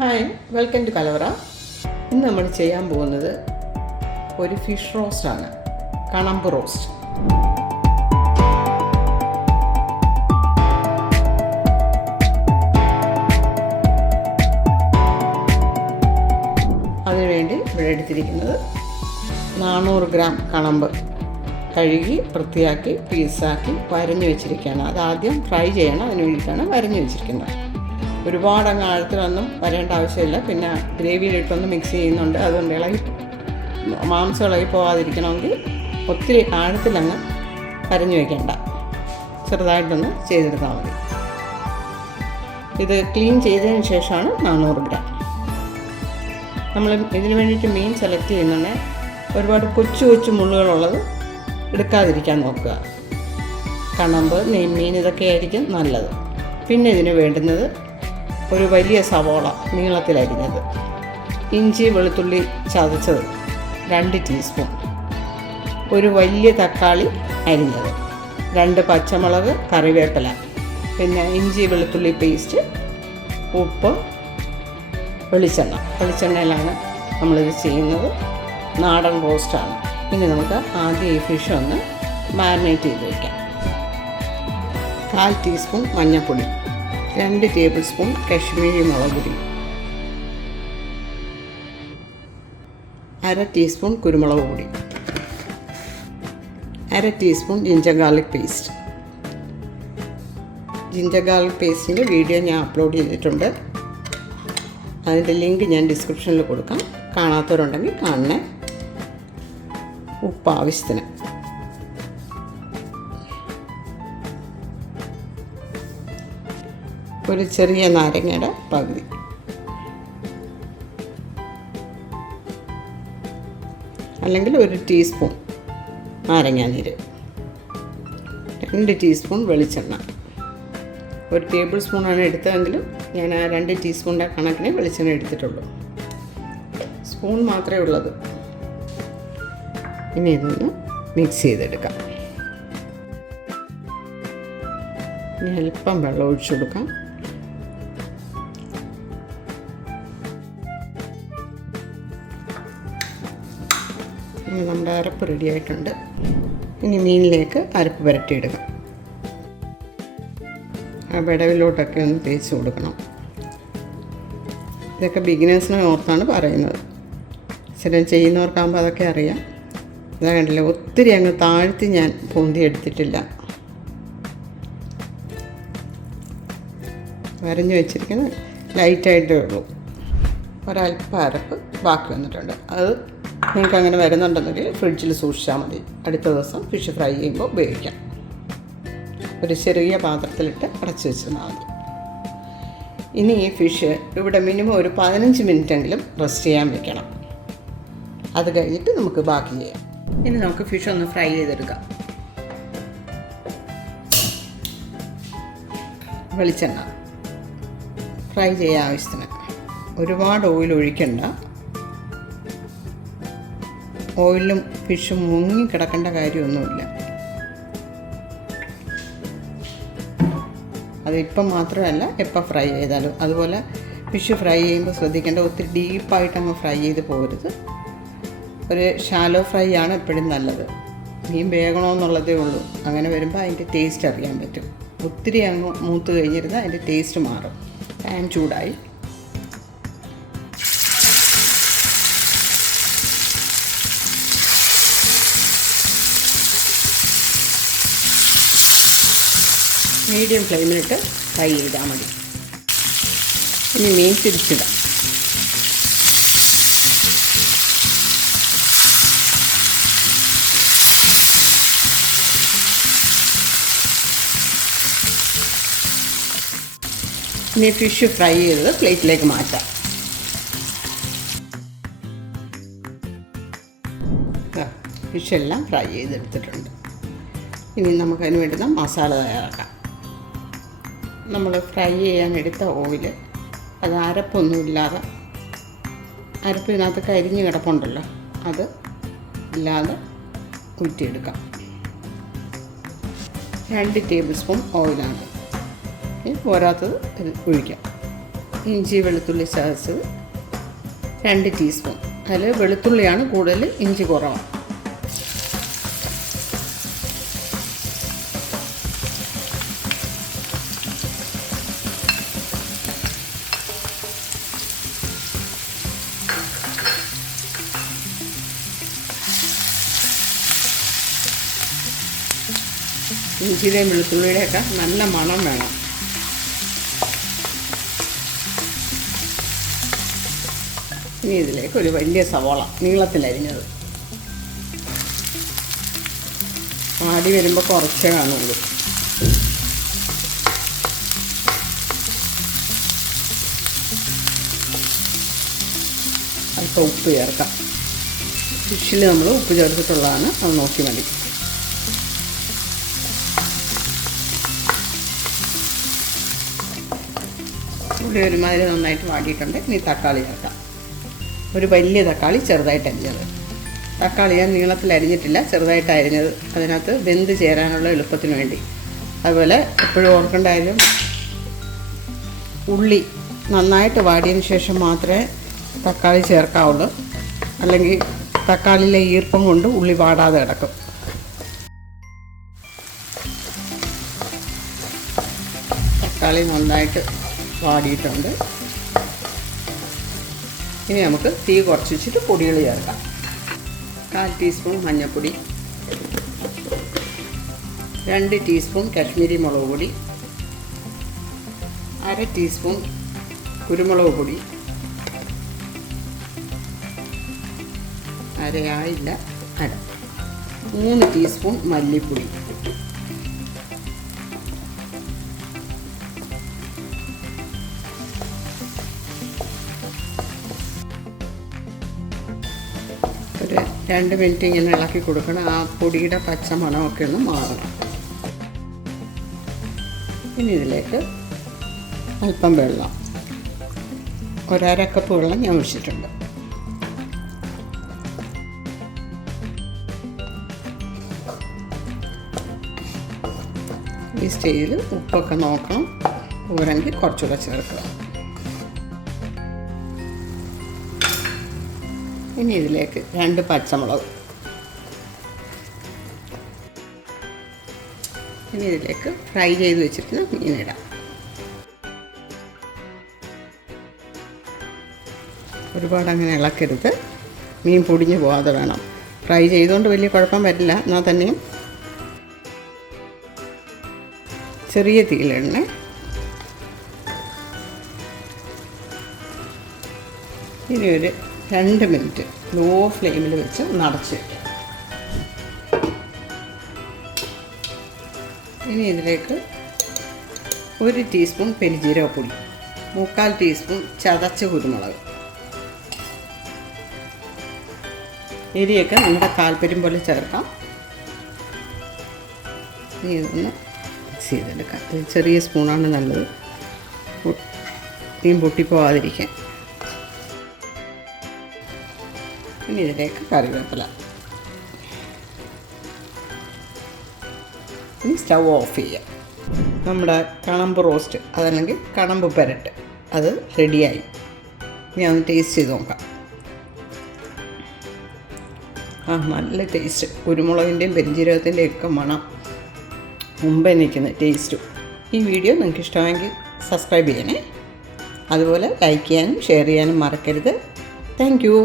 Hi, welcome to കലവറ. ഇന്ന് നമ്മൾ ചെയ്യാൻ പോകുന്നത് ഒരു ഫിഷ് റോസ്റ്റാണ്, കണമ്പ് റോസ്റ്റ്. അതിനുവേണ്ടി ഇവിടെ എടുത്തിരിക്കുന്നത് 400 ഗ്രാം കണമ്പ് കഴുകി വൃത്തിയാക്കി പീസാക്കി വരഞ്ഞു വെച്ചിരിക്കുകയാണ്. അതാദ്യം ഫ്രൈ ചെയ്യണം, അതിന് വേണ്ടിയിട്ടാണ് വരഞ്ഞു വെച്ചിരിക്കുന്നത്. ഒരുപാട് അങ്ങ് ആഴത്തിലൊന്നും വരേണ്ട ആവശ്യമില്ല. പിന്നെ ഗ്രേവിയിലിട്ടൊന്ന് മിക്സ് ചെയ്യുന്നുണ്ട്, അതുകൊണ്ട് മാംസം ഇളകി പോകാതിരിക്കണമെങ്കിൽ ഒത്തിരി ആഴത്തിലങ്ങ് വരഞ്ഞു വയ്ക്കേണ്ട, ചെറുതായിട്ടൊന്ന് ചെയ്തെടുത്താൽ മതി. ഇത് ക്ലീൻ ചെയ്തതിന് ശേഷമാണ് 400 ഗ്രാം. നമ്മൾ ഇതിന് വേണ്ടിയിട്ട് മീൻ സെലക്ട് ചെയ്യുന്നുണ്ടെങ്കിൽ ഒരുപാട് കൊച്ചു കൊച്ചു മുള്ളുകളുള്ളത് എടുക്കാതിരിക്കാൻ നോക്കുക. കണമ്പ്, നെയ്മീൻ ഇതൊക്കെ ആയിരിക്കും നല്ലത്. പിന്നെ ഇതിന് വേണ്ടുന്നത് ഒരു വലിയ സവോള നീളത്തിലരിഞ്ഞത്, ഇഞ്ചി വെളുത്തുള്ളി ചതച്ചത് 2 ടീസ്പൂൺ, ഒരു വലിയ തക്കാളി അരിഞ്ഞത്, 2 പച്ചമുളക്, കറിവേപ്പില, പിന്നെ ഇഞ്ചി വെളുത്തുള്ളി പേസ്റ്റ്, ഉപ്പ്, വെളിച്ചെണ്ണയിലാണ് നമ്മളിത് ചെയ്യുന്നത്. നാടൻ റോസ്റ്റാണ്. ഇനി നമുക്ക് ആദ്യം ഈ ഫിഷ് ഒന്ന് മാരിനേറ്റ് ചെയ്ത് വയ്ക്കാം. 1/4 ടീസ്പൂൺ മഞ്ഞൾപ്പൊടി, 2 ടേബിൾ സ്പൂൺ കാശ്മീരി മുളക് പൊടി, 1/2 ടീസ്പൂൺ കുരുമുളക് പൊടി, 1/2 teaspoon ginger garlic paste. Ginger garlic പേസ്റ്റിൻ്റെ വീഡിയോ ഞാൻ അപ്ലോഡ് ചെയ്തിട്ടുണ്ട്. അതിൻ്റെ ലിങ്ക് ഞാൻ ഡിസ്ക്രിപ്ഷനിൽ കൊടുക്കാം, കാണാത്തവരുണ്ടെങ്കിൽ കാണണേ. ഉപ്പ് ആവശ്യത്തിന്, ഒരു ചെറിയ നാരങ്ങയുടെ പകുതി, അല്ലെങ്കിൽ 1 ടീസ്പൂൺ നാരങ്ങാനീര്, 2 ടീസ്പൂൺ വെളിച്ചെണ്ണ. 1 ടേബിൾ സ്പൂണാണ് എടുത്തതെങ്കിലും ഞാൻ ആ 2 ടീസ്പൂണിൻ്റെ കണക്കിന് വെളിച്ചെണ്ണ എടുത്തിട്ടുള്ളൂ. സ്പൂൺ മാത്രമേ ഉള്ളത്. ഇനി ഇതൊന്ന് മിക്സ് ചെയ്തെടുക്കാം. ഇനി അല്പം വെള്ളം ഒഴിച്ചു കൊടുക്കാം. ഇനി നമ്മുടെ അരപ്പ് റെഡി ആയിട്ടുണ്ട്. ഇനി മീനിലേക്ക് അരപ്പ് പുരട്ടിയിടുക. ആ വിടവിലോട്ടൊക്കെ ഒന്ന് തേച്ച് കൊടുക്കണം. ഇതൊക്കെ ബിഗിനേഴ്സിനെ ഓർത്താണ് പറയുന്നത്. സ്ഥിരം ചെയ്യുന്നവർക്കാകുമ്പോൾ അതൊക്കെ അറിയാം. ഇതാ കണ്ടില്ല, ഒത്തിരി അങ്ങ് താഴ്ത്തി ഞാൻ പൊന്തി എടുത്തിട്ടില്ല. വരഞ്ഞു വെച്ചിരിക്കുന്നത് ലൈറ്റായിട്ടേ ഉള്ളൂ. ഒരല്പം അരപ്പ് ബാക്കി വന്നിട്ടുണ്ട്. അത് നിങ്ങൾക്ക് അങ്ങനെ വരുന്നുണ്ടെങ്കിൽ ഫ്രിഡ്ജിൽ സൂക്ഷിച്ചാൽ മതി. അടുത്ത ദിവസം ഫിഷ് ഫ്രൈ ചെയ്യുമ്പോൾ ഉപയോഗിക്കാം. ഒരു ചെറിയ പാത്രത്തിലിട്ട് അടച്ചു വെച്ചാൽ മതി. ഇനി ഈ ഫിഷ് ഇവിടെ മിനിമം ഒരു 15 മിനിറ്റെങ്കിലും റെസ്റ്റ് ചെയ്യാൻ വെക്കണം. അത് കഴിഞ്ഞിട്ട് നമുക്ക് ബാക്കി ചെയ്യാം. ഇനി നമുക്ക് ഫിഷ് ഒന്ന് ഫ്രൈ ചെയ്തെടുക്കാം. വെളിച്ചെണ്ണ ഫ്രൈ ചെയ്യാൻ ആവശ്യത്തിന്. ഒരുപാട് ഓയിൽ ഒഴിക്കണ്ട. ഓയിലും ഫിഷും മുങ്ങി കിടക്കേണ്ട കാര്യമൊന്നുമില്ല. അതിപ്പം മാത്രമല്ല, എപ്പോൾ ഫ്രൈ ചെയ്താലും. അതുപോലെ ഫിഷ് ഫ്രൈ ചെയ്യുമ്പോൾ ശ്രദ്ധിക്കേണ്ട, ഒത്തിരി ഡീപ്പായിട്ടങ്ങ് ഫ്രൈ ചെയ്ത് പോകരുത്. ഒരു ഷാലോ ഫ്രൈ ആണ് എപ്പോഴും നല്ലത്. മീൻ വേകണമെന്നുള്ളതേ ഉള്ളൂ. അങ്ങനെ വരുമ്പോൾ അതിൻ്റെ ടേസ്റ്റ് അറിയാൻ പറ്റും. ഒത്തിരി അങ്ങ് മൂത്ത് കഴിഞ്ഞിരുന്നാൽ അതിൻ്റെ ടേസ്റ്റ് മാറും. പാൻ ചൂടായി. മീഡിയം ഫ്ലെയിമിലിട്ട് ഫ്രൈ ചെയ്താൽ മതി. ഇനി മീൻ തിരിച്ചിടാം. ഇനി ഫിഷ് ഫ്രൈ ചെയ്തത് പ്ലേറ്റിലേക്ക് മാറ്റാം. ഫിഷെല്ലാം ഫ്രൈ ചെയ്തെടുത്തിട്ടുണ്ട്. ഇനി നമുക്കതിന് വേണ്ടുന്ന മസാല തയ്യാറാക്കാം. നമ്മൾ ഫ്രൈ ചെയ്യാൻ എടുത്ത ഓയിൽ, അത് അരപ്പൊന്നുമില്ലാതെ, അരപ്പ് ഇതിനകത്ത് കരിഞ്ഞ് കിടപ്പുണ്ടല്ലോ, അത് ഇല്ലാതെ ഊറ്റിയെടുക്കാം. 2 ടേബിൾ സ്പൂൺ ഓയിലാണ്. പോരാത്തത് ഒഴിക്കാം. ഇഞ്ചി വെളുത്തുള്ളി ചതച്ചത് 2 ടീസ്പൂൺ. അതിൽ വെളുത്തുള്ളിയാണ് കൂടുതൽ, ഇഞ്ചി കുറവാണ്. ഇഞ്ചിയുടെയും വെളുത്തുള്ളിയുടെയൊക്കെ നല്ല മണം വേണം. ഇനി ഇതിലേക്ക് ഒരു വലിയ സവാള നീളത്തിലരിഞ്ഞത്. ആടി വരുമ്പോൾ കുറച്ചേ കാണുള്ളൂ. അല്പം ഉപ്പ് ചേർക്കാം. ഫിഷിൽ നമ്മൾ ഉപ്പ് ചേർത്തിട്ടുള്ളതാണ്, അത് നോക്കി മതി. ഉള്ളി ഒരുമാതിരി നന്നായിട്ട് വാടിയിട്ടുണ്ട്. ഇനി തക്കാളി ചേർക്കാം. ഒരു വലിയ തക്കാളി ചെറുതായിട്ട് അരിഞ്ഞത്. തക്കാളി ഞാൻ നീളത്തിൽ അരിഞ്ഞിട്ടില്ല, ചെറുതായിട്ട് അരിഞ്ഞത്. അതിനകത്ത് വെന്ത് ചേരാനുള്ള എളുപ്പത്തിന് വേണ്ടി. അതുപോലെ എപ്പോഴും ഓർക്കേണ്ടായാലും ഉള്ളി നന്നായിട്ട് വാടിയതിന് ശേഷം മാത്രമേ തക്കാളി ചേർക്കാവുള്ളൂ. അല്ലെങ്കിൽ തക്കാളിയിലെ ഈർപ്പം കൊണ്ട് ഉള്ളി വാടാതെ കിടക്കും. തക്കാളി നന്നായിട്ട് വാടിയിട്ടുണ്ട്. ഇനി നമുക്ക് തീ കുറച്ച് വെച്ചിട്ട് പൊടികൾ ചേർക്കാം. 1/4 ടീസ്പൂൺ മഞ്ഞൾപ്പൊടി, 2 ടീസ്പൂൺ കാശ്മീരി മുളക് പൊടി, 1/2 ടീസ്പൂൺ കുരുമുളക് പൊടി, അരയായില്ല 3 ടീസ്പൂൺ മല്ലിപ്പൊടി, ഒരു 2 മിനിറ്റ് ഇങ്ങനെ ഇളക്കി കൊടുക്കണം. ആ പൊടിയുടെ പച്ച മണമൊക്കെ ഒന്ന് മാറണം. ഇനി ഇതിലേക്ക് അല്പം വെള്ളം, 1/2 കപ്പ് വെള്ളം ഞാൻ ഒഴിച്ചിട്ടുണ്ട്. ഈ സ്റ്റേജിൽ ഉപ്പൊക്കെ നോക്കണം, പോരെങ്കിൽ കുറച്ചുകൂടെ ചേർക്കുക. ഇനി ഇതിലേക്ക് 2 പച്ചമുളക്, ഇനി ഇതിലേക്ക് ഫ്രൈ ചെയ്ത് വെച്ചിട്ട് മീനിടാം. ഒരുപാട് അങ്ങനെ ഇളക്കരുത്, മീൻ പൊടിഞ്ഞ് പോകാതെ വേണം. ഫ്രൈ ചെയ്തുകൊണ്ട് വലിയ കുഴപ്പം വരില്ല, എന്നാൽ തന്നെയും ചെറിയ തീയിലിടണേ. ഇനി ഒരു 2 മിനിറ്റ് ലോ ഫ്ലെയിമിൽ വെച്ച് നടച്ച് വയ്ക്കാം. ഇനി ഇതിലേക്ക് 1 ടീസ്പൂൺ പെരുംജീരകപ്പൊടി, 3/4 ടീസ്പൂൺ ചതച്ച കുരുമുളക്. എരിയൊക്കെ നിങ്ങളുടെ താല്പര്യം പോലെ ചേർക്കാം. ഇനി ഇതൊന്ന് മിക്സ് ചെയ്തെടുക്കാം. ചെറിയ സ്പൂണാണ് നല്ലത്, മീൻ പൊട്ടിപ്പോവാതിരിക്കാൻ. ഇനി ഇതിലേക്ക് കറിവേപ്പില. ഇനി സ്റ്റൗ ഓഫ് ചെയ്യാം. നമ്മുടെ കണമ്പ് റോസ്റ്റ്, അതല്ലെങ്കിൽ കണമ്പ് പെരട്ട്, അത് റെഡിയായി. ഇനി ഒന്ന് ടേസ്റ്റ് ചെയ്ത് നോക്കാം. നല്ല ടേസ്റ്റ്. കുരുമുളകിൻ്റെയും പെരുംജീരകത്തിൻ്റെയും ഒക്കെ മണം മുമ്പേ നിൽക്കുന്ന ടേസ്റ്റും. ഈ വീഡിയോ നിങ്ങൾക്ക് ഇഷ്ടമെങ്കിൽ സബ്സ്ക്രൈബ് ചെയ്യണേ. അതുപോലെ ലൈക്ക് ചെയ്യാനും ഷെയർ ചെയ്യാനും മറക്കരുത്. Thank you.